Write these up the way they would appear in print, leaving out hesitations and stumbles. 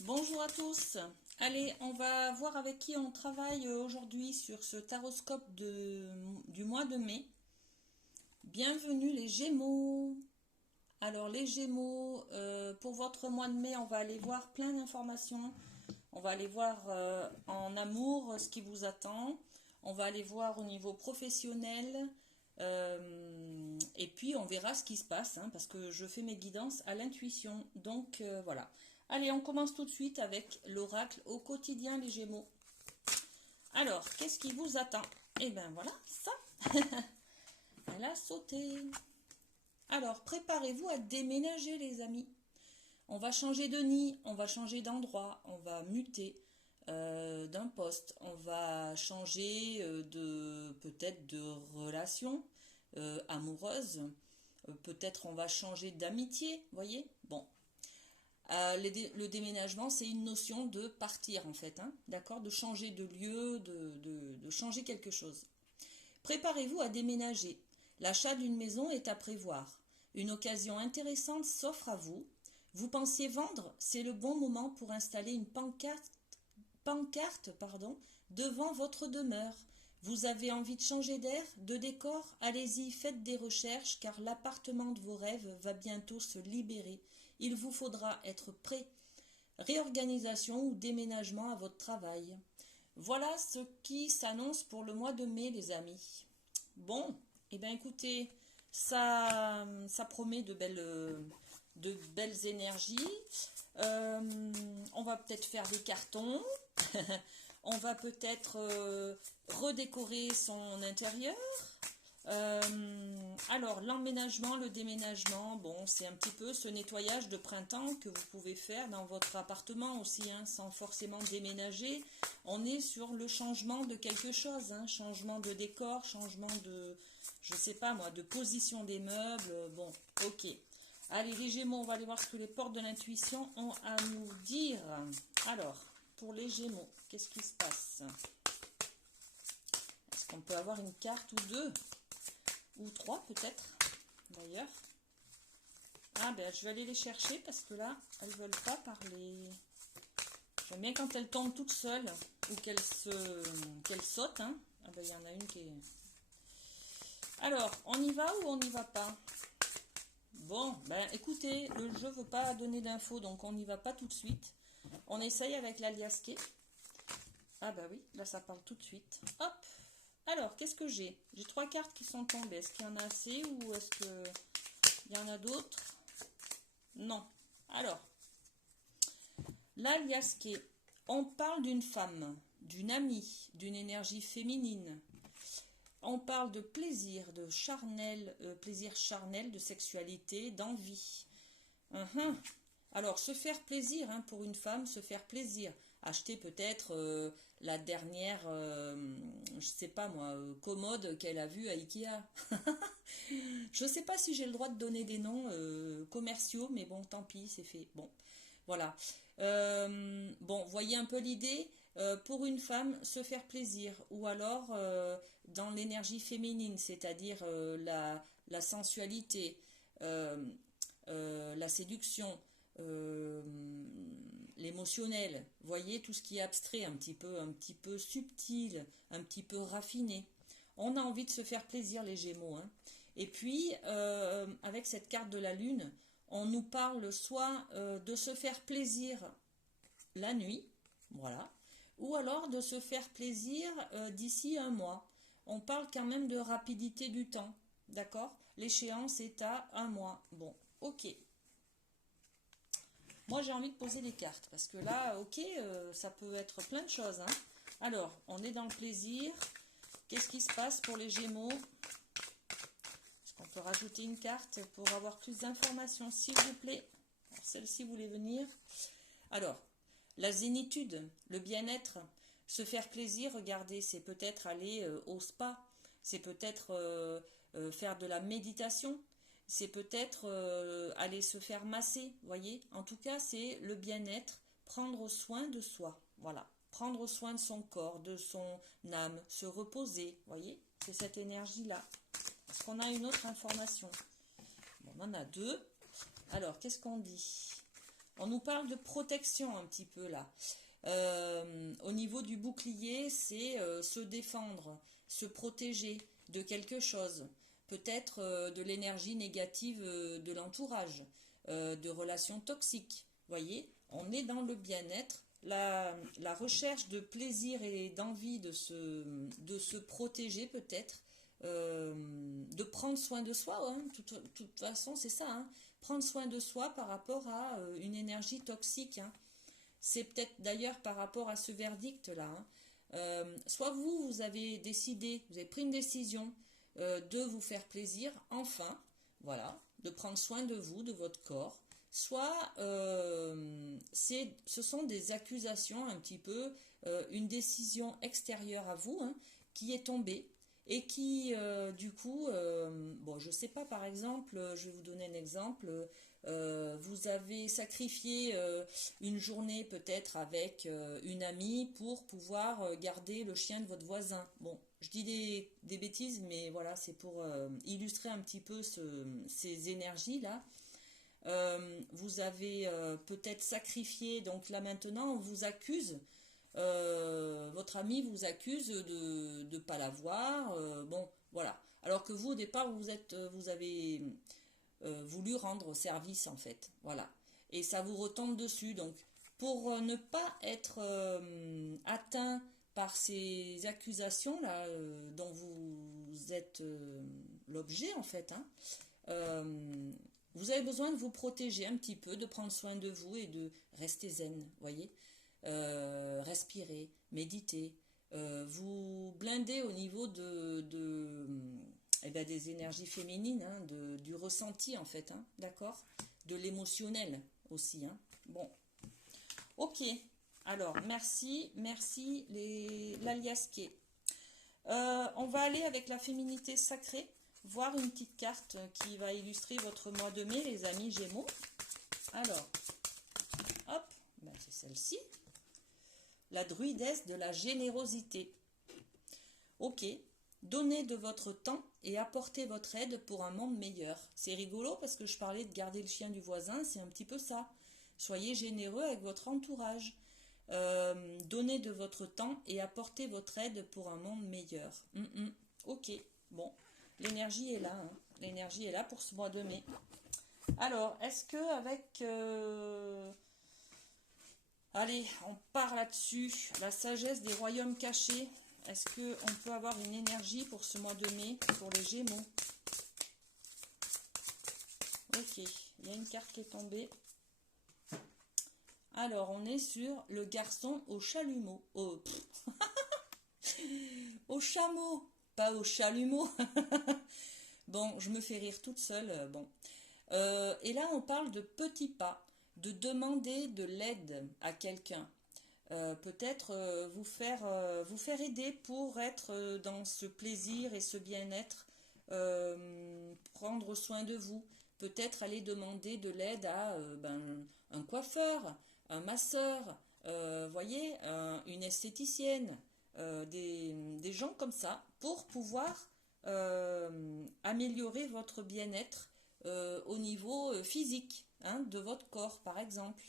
Bonjour à tous. Allez, on va voir avec qui on travaille aujourd'hui sur ce taroscope du mois de mai. Bienvenue les Gémeaux. Alors les Gémeaux, pour votre mois de mai, on va aller voir plein d'informations. On va aller voir en amour ce qui vous attend. On va aller voir au niveau professionnel. Et puis on verra ce qui se passe, hein, parce que je fais mes guidances à l'intuition. Donc voilà. Allez, on commence tout de suite avec l'oracle au quotidien, les Gémeaux. Alors, qu'est-ce qui vous attend? Eh bien voilà, ça. Elle a sauté. Alors, préparez-vous à déménager, les amis. On va changer de nid, on va changer d'endroit, on va muter d'un poste, on va changer peut-être de relation amoureuse, peut-être on va changer d'amitié, voyez. Bon, le déménagement, c'est une notion de partir en fait, hein, d'accord, de changer de lieu, de changer quelque chose. Préparez-vous à déménager. L'achat d'une maison est à prévoir. Une occasion intéressante s'offre à vous. Vous pensiez vendre, c'est le bon moment pour installer une pancarte devant votre demeure. Vous avez envie de changer d'air, de décor? Allez-y, faites des recherches car l'appartement de vos rêves va bientôt se libérer. Il vous faudra être prêt. Réorganisation ou déménagement à votre travail. Voilà ce qui s'annonce pour le mois de mai, les amis. Bon, eh bien écoutez, ça promet de belles énergies. On va peut-être faire des cartons. On va peut-être redécorer son intérieur. Alors, l'emménagement, le déménagement, bon, c'est un petit peu ce nettoyage de printemps que vous pouvez faire dans votre appartement aussi, hein, sans forcément déménager. On est sur le changement de quelque chose, hein, changement de décor, changement de, je sais pas moi, de position des meubles. Bon, ok. Allez, les Gémeaux, on va aller voir ce que les portes de l'intuition ont à nous dire. Alors, pour les Gémeaux, qu'est-ce qui se passe? Est-ce qu'on peut avoir une carte ou deux? Ou trois peut-être, d'ailleurs. Ah ben je vais aller les chercher parce que là, elles veulent pas parler. J'aime bien quand elles tombent toutes seules ou qu'elles sautent. Hein. Ah ben il y en a une qui est... Alors, on y va ou on n'y va pas? Bon, ben écoutez, le jeu veut pas donner d'infos, donc on n'y va pas tout de suite. On essaye avec l'aliasqué. Ah ben oui, là ça parle tout de suite. Hop. Alors, qu'est-ce que j'ai? J'ai trois cartes qui sont tombées. Est-ce qu'il y en a assez ou est-ce qu'il y en a d'autres? Non. Alors, l'aliasqué. On parle d'une femme, d'une amie, d'une énergie féminine. On parle de plaisir, de charnel, plaisir charnel, de sexualité, d'envie. Alors, se faire plaisir, hein, pour une femme, se faire plaisir. Acheter peut-être la dernière, je sais pas moi, commode qu'elle a vue à Ikea. Je sais pas si j'ai le droit de donner des noms commerciaux, mais bon, tant pis, c'est fait. Bon, voilà. Bon, voyez un peu l'idée. Pour une femme, se faire plaisir, ou alors dans l'énergie féminine, c'est-à-dire la sensualité, la séduction, euh, l'émotionnel, voyez tout ce qui est abstrait, un petit peu subtil, un petit peu raffiné. On a envie de se faire plaisir, les Gémeaux, hein. Et puis, avec cette carte de la Lune, on nous parle soit de se faire plaisir la nuit, voilà, ou alors de se faire plaisir d'ici un mois. On parle quand même de rapidité du temps, d'accord? L'échéance est à un mois. Bon, ok. Moi, j'ai envie de poser des cartes parce que là, ok, ça peut être plein de choses, hein. Alors, on est dans le plaisir. Qu'est-ce qui se passe pour les Gémeaux? Est-ce qu'on peut rajouter une carte pour avoir plus d'informations, s'il vous plaît? Celle-ci voulait venir. Alors, la zénitude, le bien-être, se faire plaisir, regardez, c'est peut-être aller au spa, c'est peut-être faire de la méditation, c'est peut-être aller se faire masser, voyez. En tout cas, c'est le bien-être, prendre soin de soi, voilà. Prendre soin de son corps, de son âme, se reposer, voyez. C'est cette énergie-là. Est-ce qu'on a une autre information? Bon, on en a deux. Alors, qu'est-ce qu'on dit? On nous parle de protection un petit peu là. Au niveau du bouclier, c'est se défendre, se protéger de quelque chose. Peut-être de l'énergie négative de l'entourage, de relations toxiques. Voyez, on est dans le bien-être, la recherche de plaisir et d'envie de se protéger peut-être, de prendre soin de soi, hein. Toute façon c'est ça, hein. Prendre soin de soi par rapport à une énergie toxique, hein. C'est peut-être d'ailleurs par rapport à ce verdict-là, hein. Soit vous avez décidé, vous avez pris une décision de vous faire plaisir, enfin, voilà, de prendre soin de vous, de votre corps. Soit ce sont des accusations un petit peu, une décision extérieure à vous, hein, qui est tombée et qui, du coup, bon, je sais pas, par exemple, je vais vous donner un exemple. Vous avez sacrifié une journée peut-être avec une amie pour pouvoir garder le chien de votre voisin. Bon, je dis des bêtises, mais voilà, c'est pour illustrer un petit peu ces énergies-là. Vous avez peut-être sacrifié, donc là maintenant on vous accuse, votre ami vous accuse de ne pas l'avoir, bon voilà. Alors que vous au départ vous avez voulu rendre service en fait, voilà. Et ça vous retombe dessus, donc pour ne pas être atteint par ces accusations là dont vous êtes l'objet en fait, hein, euh, vous avez besoin de vous protéger un petit peu, de prendre soin de vous et de rester zen, voyez. Respirer, méditer, vous blinder au niveau eh ben, des énergies féminines, hein, du ressenti en fait, hein, d'accord, de l'émotionnel aussi, hein. Bon, ok. Alors, merci l'aliasqué. On va aller avec la féminité sacrée, voir une petite carte qui va illustrer votre mois de mai, les amis Gémeaux. Alors, hop, ben c'est celle-ci. La druidesse de la générosité. Ok, donnez de votre temps et apportez votre aide pour un monde meilleur. C'est rigolo parce que je parlais de garder le chien du voisin, c'est un petit peu ça. Soyez généreux avec votre entourage. Donnez de votre temps et apportez votre aide pour un monde meilleur. Ok, bon, l'énergie est là, hein. L'énergie est là pour ce mois de mai. Alors, est-ce que avec allez, on part là-dessus, la sagesse des royaumes cachés, est-ce qu'on peut avoir une énergie pour ce mois de mai pour les Gémeaux? Ok, il y a une carte qui est tombée. Alors, on est sur le garçon au chalumeau. Au chameau, pas au chalumeau. Bon, je me fais rire toute seule. Bon. Et là, on parle de petits pas, de demander de l'aide à quelqu'un. Peut-être vous faire aider pour être dans ce plaisir et ce bien-être, prendre soin de vous. Peut-être aller demander de l'aide à un coiffeur, un masseur, voyez, une esthéticienne, des gens comme ça, pour pouvoir améliorer votre bien-être au niveau physique, hein, de votre corps par exemple.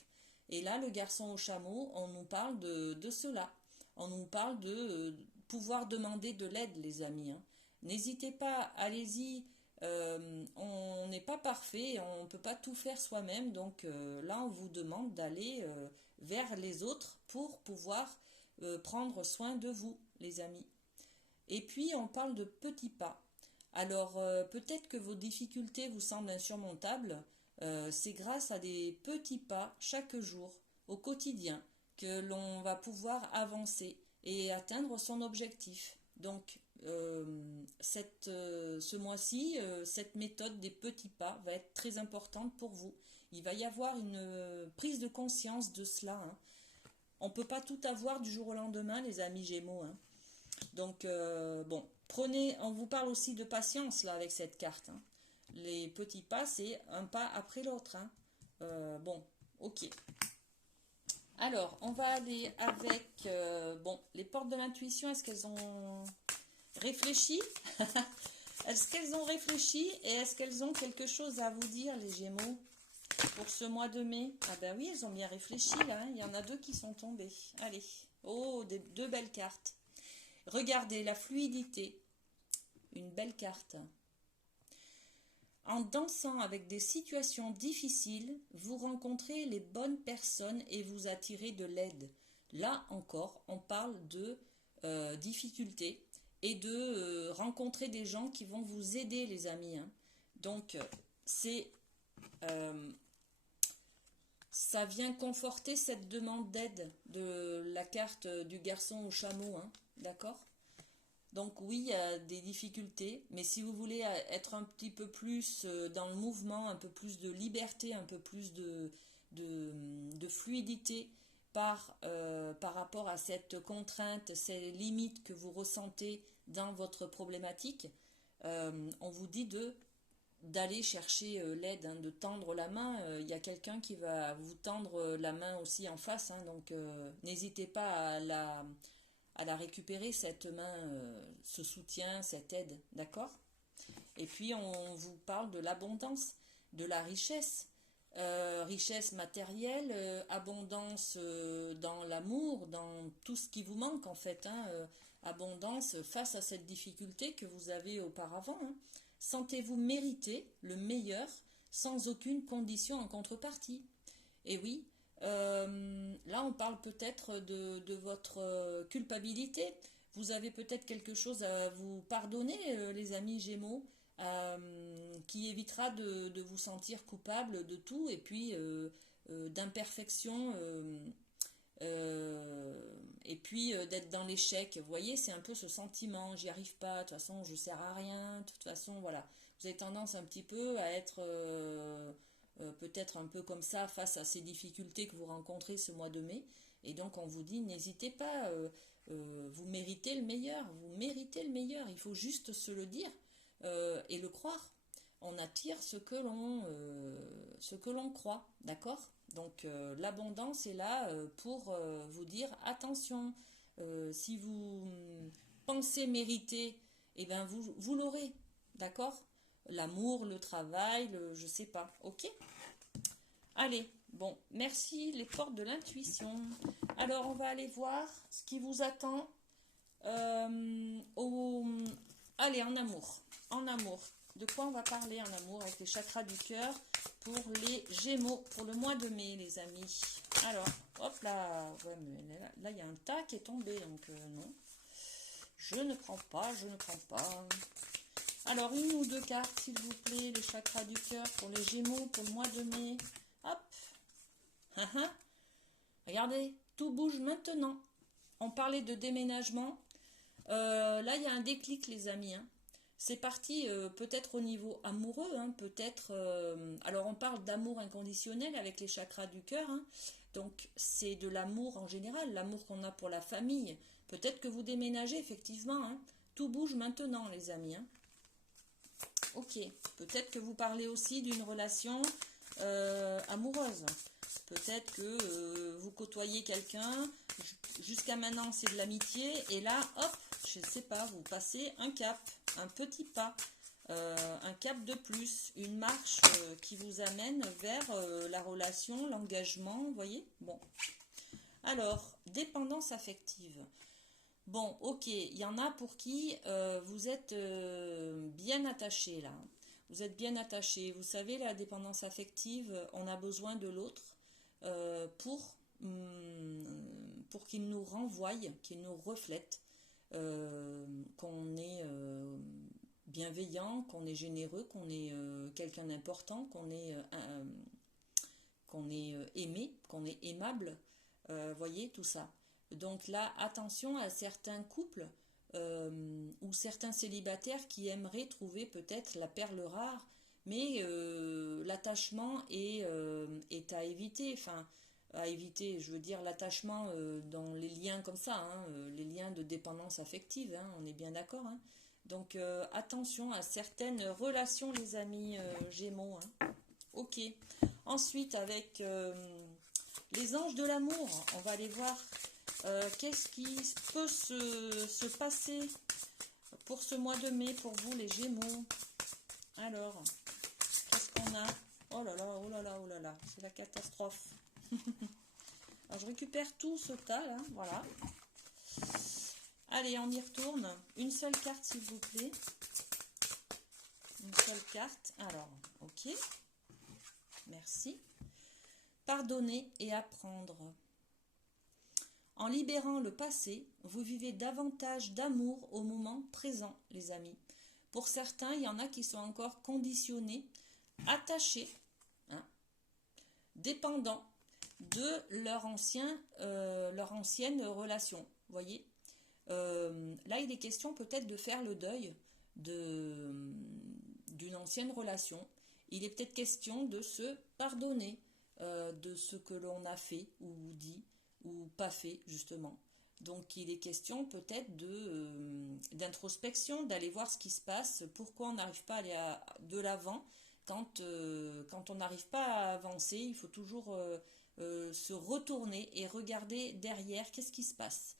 Et là, le garçon au chameau, on nous parle de cela. On nous parle de pouvoir demander de l'aide, les amis, hein. N'hésitez pas, allez-y. On n'est pas parfait, on ne peut pas tout faire soi-même. Donc là, on vous demande d'aller vers les autres pour pouvoir prendre soin de vous, les amis. Et puis, on parle de petits pas. Alors, peut-être que vos difficultés vous semblent insurmontables. C'est grâce à des petits pas chaque jour, au quotidien, que l'on va pouvoir avancer et atteindre son objectif. Donc, ce mois-ci, cette méthode des petits pas va être très importante pour vous. Il va y avoir une prise de conscience de cela, hein. On ne peut pas tout avoir du jour au lendemain, les amis Gémeaux, hein. Donc, bon, on vous parle aussi de patience là avec cette carte, hein. Les petits pas, c'est un pas après l'autre, hein. Bon, ok. Alors, on va aller avec, bon, les portes de l'intuition, est-ce qu'elles ont réfléchi? Est-ce qu'elles ont réfléchi et est-ce qu'elles ont quelque chose à vous dire, les Gémeaux? pour ce mois de mai. Ah ben oui, ils ont bien réfléchi là, hein. Il y en a 2 qui sont tombés. Allez, oh, 2 belles cartes. Regardez, la fluidité, une belle carte. En dansant avec des situations difficiles, vous rencontrez les bonnes personnes et vous attirez de l'aide. Là encore, on parle de difficultés et de rencontrer des gens qui vont vous aider, les amis, hein. Donc, c'est ça vient conforter cette demande d'aide de la carte du garçon au chameau, hein, d'accord? Donc oui, il y a des difficultés, mais si vous voulez être un petit peu plus dans le mouvement, un peu plus de liberté, un peu plus de fluidité par rapport à cette contrainte, ces limites que vous ressentez dans votre problématique, on vous dit d'aller chercher l'aide, hein, de tendre la main. Il y a quelqu'un qui va vous tendre la main aussi en face, hein, donc n'hésitez pas à la récupérer, cette main, ce soutien, cette aide, d'accord? Et puis on vous parle de l'abondance, de la richesse, richesse matérielle, abondance dans l'amour, dans tout ce qui vous manque en fait, hein, abondance face à cette difficulté que vous avez auparavant, hein. Sentez-vous mériter le meilleur sans aucune condition en contrepartie. Et oui, là on parle peut-être de votre culpabilité. Vous avez peut-être quelque chose à vous pardonner, les amis Gémeaux, qui évitera de vous sentir coupable de tout et puis d'imperfection, et puis d'être dans l'échec. Vous voyez, c'est un peu ce sentiment, j'y arrive pas, de toute façon je sers à rien, de toute façon voilà. Vous avez tendance un petit peu à être peut-être un peu comme ça face à ces difficultés que vous rencontrez ce mois de mai. Et donc on vous dit, n'hésitez pas, vous méritez le meilleur, vous méritez le meilleur, il faut juste se le dire et le croire. On attire ce que l'on croit, d'accord? Donc l'abondance est là pour vous dire attention, si vous pensez mériter, eh ben vous l'aurez, d'accord? L'amour, le travail, je sais pas, ok? Allez, bon, merci les portes de l'intuition. Alors on va aller voir ce qui vous attend allez, en amour. En amour. De quoi on va parler en amour avec les chakras du cœur pour les Gémeaux, pour le mois de mai, les amis. Alors, hop là, ouais, mais là, il y a un tas qui est tombé, donc non. Je ne prends pas, je ne prends pas. Alors, 1 ou 2 cartes, s'il vous plaît, les chakras du cœur pour les Gémeaux, pour le mois de mai. Hop. Regardez, tout bouge maintenant. On parlait de déménagement. Là, il y a un déclic, les amis, hein. C'est parti peut-être au niveau amoureux, hein, peut-être. Alors on parle d'amour inconditionnel avec les chakras du cœur, hein, donc c'est de l'amour en général, l'amour qu'on a pour la famille. Peut-être que vous déménagez effectivement, hein. Tout bouge maintenant, les amis, hein. Ok, peut-être que vous parlez aussi d'une relation amoureuse. Peut-être que vous côtoyez quelqu'un, jusqu'à maintenant c'est de l'amitié, et là, hop, je ne sais pas, vous passez un cap, un petit pas, un cap de plus, une marche qui vous amène vers la relation, l'engagement, vous voyez? Bon. Alors, dépendance affective. Bon, ok, il y en a pour qui vous êtes bien attaché là. Vous êtes bien attaché. Vous savez, la dépendance affective, on a besoin de l'autre pour qu'il nous renvoie, qu'il nous reflète, qu'on est bienveillant, qu'on est généreux, qu'on est quelqu'un d'important, qu'on est aimé, qu'on est aimable. Voyez, tout ça. Donc là, attention à certains couples ou certains célibataires qui aimeraient trouver peut-être la perle rare, mais l'attachement est à éviter. Enfin, à éviter, je veux dire l'attachement dans les liens comme ça, hein, les liens de dépendance affective, hein, on est bien d'accord, hein. Donc attention à certaines relations, les amis Gémeaux, hein. Ok. Ensuite, avec les anges de l'amour, on va aller voir qu'est-ce qui peut se passer pour ce mois de mai, pour vous les Gémeaux. Alors, qu'est-ce qu'on a? Oh là là, oh là là, oh là là, c'est la catastrophe. Alors, je récupère tout ce tas là, voilà. Allez, on y retourne. Une seule carte, s'il vous plaît. Une seule carte. Alors, ok. Merci. Pardonner et apprendre. En libérant le passé, vous vivez davantage d'amour au moment présent, les amis. Pour certains, il y en a qui sont encore conditionnés, attachés, hein, dépendants de leur ancienne relation. Vous voyez, là, il est question peut-être de faire le deuil d'une ancienne relation. Il est peut-être question de se pardonner de ce que l'on a fait ou dit ou pas fait, justement. Donc, il est question peut-être d'introspection, d'aller voir ce qui se passe, pourquoi on n'arrive pas à aller de l'avant. Quand on n'arrive pas à avancer, il faut toujours se retourner et regarder derrière qu'est-ce qui se passe.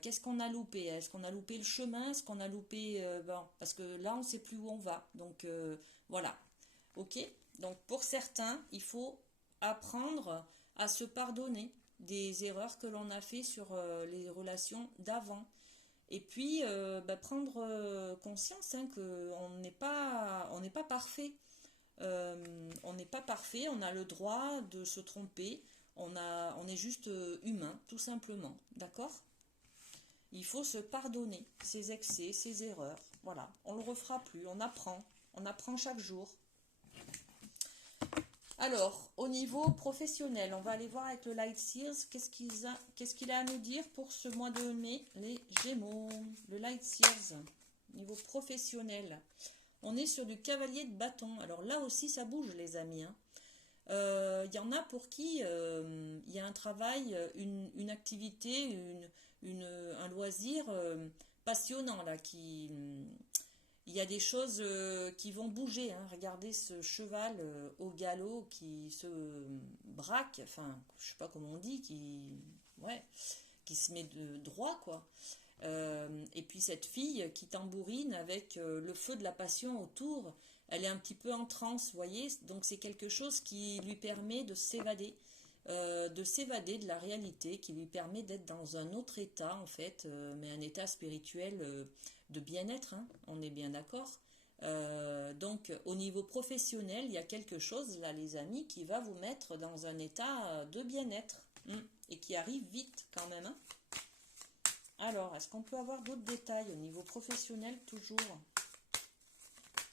Qu'est-ce qu'on a loupé? Est-ce qu'on a loupé le chemin? Est-ce qu'on a loupé... bon, parce que là, on ne sait plus où on va. Donc, voilà. Ok? Donc, pour certains, il faut apprendre à se pardonner des erreurs que l'on a fait sur les relations d'avant. Et puis, prendre conscience hein, qu'on n'est pas parfait. On n'est pas parfait, on a le droit de se tromper, on est juste humain, tout simplement. D'accord? Il faut se pardonner ses excès, ses erreurs. Voilà, on ne le refera plus, on apprend chaque jour. Alors, au niveau professionnel, on va aller voir avec le Light Seals, qu'est-ce qu'il a à nous dire pour ce mois de mai, les Gémeaux. Le Light Seals, niveau professionnel. On est sur du cavalier de bâton. Alors là aussi, ça bouge, les amis. Hein. Y en a pour qui il y a un travail, une activité, un loisir passionnant là, il y a des choses qui vont bouger. Hein. Regardez ce cheval au galop qui se braque, enfin, je sais pas comment on dit, qui se met de droit, quoi. Et puis cette fille qui tambourine avec le feu de la passion autour, elle est un petit peu en transe, vous voyez, donc c'est quelque chose qui lui permet de s'évader de la réalité, qui lui permet d'être dans un autre état en fait, mais un état spirituel de bien-être, hein, on est bien d'accord. Donc au niveau professionnel, il y a quelque chose là les amis qui va vous mettre dans un état de bien-être et qui arrive vite quand même. Hein. Alors, est-ce qu'on peut avoir d'autres détails au niveau professionnel toujours?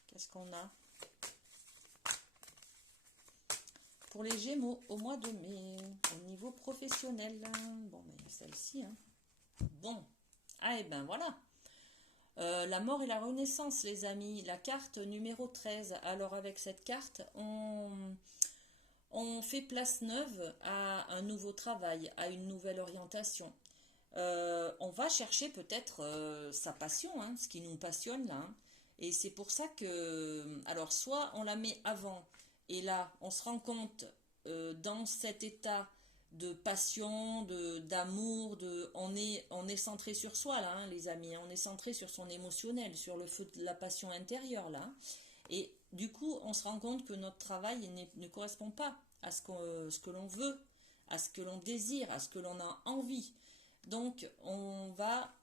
Qu'est-ce qu'on a? Pour les Gémeaux, au mois de mai, au niveau professionnel, bon, mais celle-ci, hein. Bon, ah et ben voilà. La mort et la renaissance, les amis, la carte numéro 13. Alors avec cette carte, on fait place neuve à un nouveau travail, à une nouvelle orientation. On va chercher peut-être sa passion, hein, ce qui nous passionne là. Hein. Et c'est pour ça que, alors soit on la met avant, et là on se rend compte dans cet état de passion, d'amour, on est centré sur soi là, hein, les amis, hein, on est centré sur son émotionnel, sur le feu de la passion intérieure là. Et du coup, on se rend compte que notre travail ne correspond pas à ce que l'on veut, à ce que l'on désire, à ce que l'on a envie. Donc, on va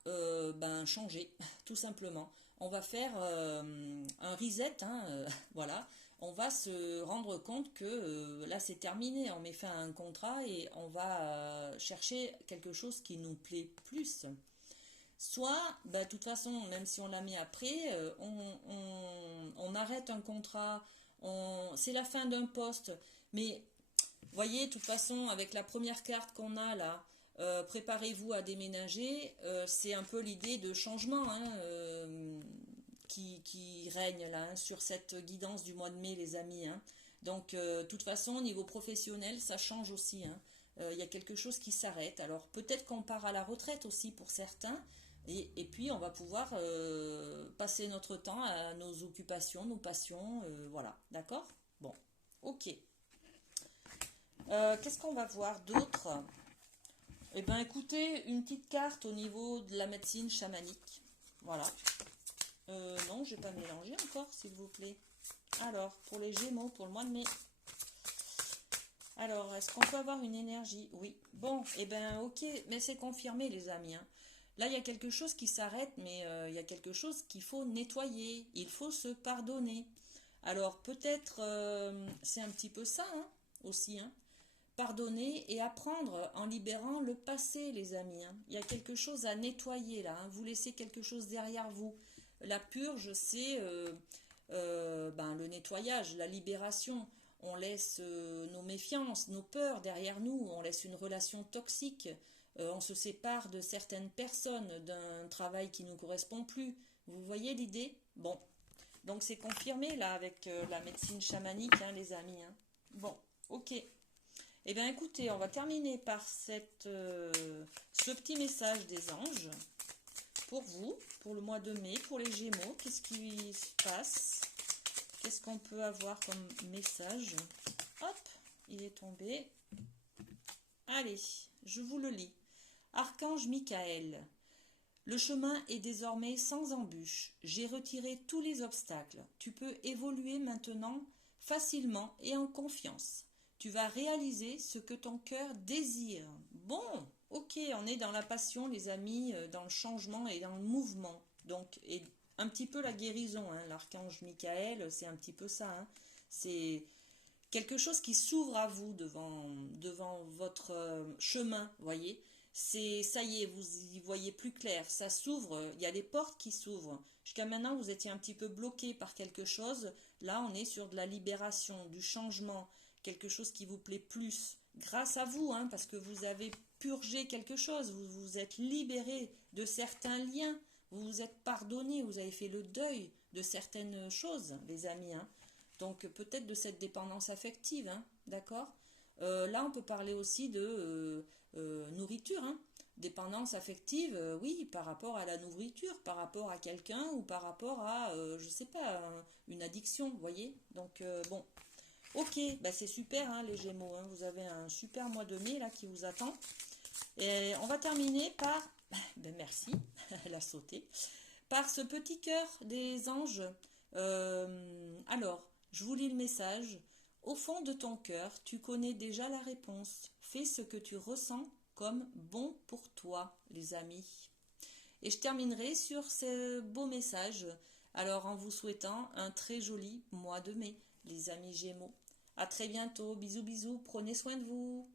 changer, tout simplement. On va faire un reset, hein, voilà. On va se rendre compte que là, c'est terminé. On met fin à un contrat et on va chercher quelque chose qui nous plaît plus. Soit, de toute façon, même si on la met après, on arrête un contrat, c'est la fin d'un poste. Mais, voyez, de toute façon, avec la première carte qu'on a là, préparez-vous à déménager, c'est un peu l'idée de changement hein, qui règne là hein, sur cette guidance du mois de mai, les amis. Hein. Donc, de toute façon, au niveau professionnel, ça change aussi. Hein. Y a quelque chose qui s'arrête. Alors, peut-être qu'on part à la retraite aussi pour certains. Et puis, on va pouvoir passer notre temps à nos occupations, nos passions. Voilà, d'accord? Bon, ok. Qu'est-ce qu'on va voir d'autre? Eh bien, écoutez, une petite carte au niveau de la médecine chamanique. Voilà. Non, je ne vais pas mélanger encore, s'il vous plaît. Alors, pour les Gémeaux, pour le mois de mai. Alors, est-ce qu'on peut avoir une énergie? Oui. Bon, eh ben, ok, mais c'est confirmé, les amis, hein. Là, il y a quelque chose qui s'arrête, mais il y a quelque chose qu'il faut nettoyer. Il faut se pardonner. Alors, peut-être, c'est un petit peu ça, hein, aussi, hein. Pardonner et apprendre en libérant le passé, les amis, hein. Il y a quelque chose à nettoyer, là, hein. Vous laissez quelque chose derrière vous. La purge, c'est ben, le nettoyage, la libération. On laisse nos méfiances, nos peurs derrière nous, on laisse une relation toxique, on se sépare de certaines personnes, d'un travail qui ne nous correspond plus. Vous voyez l'idée? Bon, donc c'est confirmé là avec la médecine chamanique, hein, les amis, hein. Bon, ok. Eh bien écoutez, on va terminer par ce petit message des anges pour vous, pour le mois de mai, pour les Gémeaux. Qu'est-ce qui se passe? Qu'est-ce qu'on peut avoir comme message? Hop, il est tombé. Allez, je vous le lis. Archange Michael, le chemin est désormais sans embûche. J'ai retiré tous les obstacles. Tu peux évoluer maintenant facilement et en confiance. Tu vas réaliser ce que ton cœur désire. Bon, ok, on est dans la passion, les amis, dans le changement et dans le mouvement. Donc, et un petit peu la guérison, hein. L'archange Michael, c'est un petit peu ça, hein. C'est quelque chose qui s'ouvre à vous devant votre chemin, voyez. C'est ça y est, vous y voyez plus clair, ça s'ouvre, il y a des portes qui s'ouvrent. Jusqu'à maintenant, vous étiez un petit peu bloqué par quelque chose. Là, on est sur de la libération, du changement, quelque chose qui vous plaît plus. Grâce à vous, hein, parce que vous avez purgé quelque chose, vous vous êtes libéré de certains liens, vous vous êtes pardonné, vous avez fait le deuil de certaines choses, les amis, hein. Donc peut-être de cette dépendance affective, hein, d'accord. Là, on peut parler aussi de nourriture, hein. Dépendance affective, oui, par rapport à la nourriture, par rapport à quelqu'un ou par rapport à, je sais pas, une addiction, vous voyez. Donc bon, ok, bah c'est super, hein, les Gémeaux, hein. Vous avez un super mois de mai là qui vous attend. Et on va terminer par, ben merci, elle a sauté, par ce petit cœur des anges. Alors, je vous lis le message. Au fond de ton cœur, tu connais déjà la réponse. Fais ce que tu ressens comme bon pour toi, les amis. Et je terminerai sur ce beau message. Alors, en vous souhaitant un très joli mois de mai, les amis Gémeaux. À très bientôt. Bisous, bisous. Prenez soin de vous.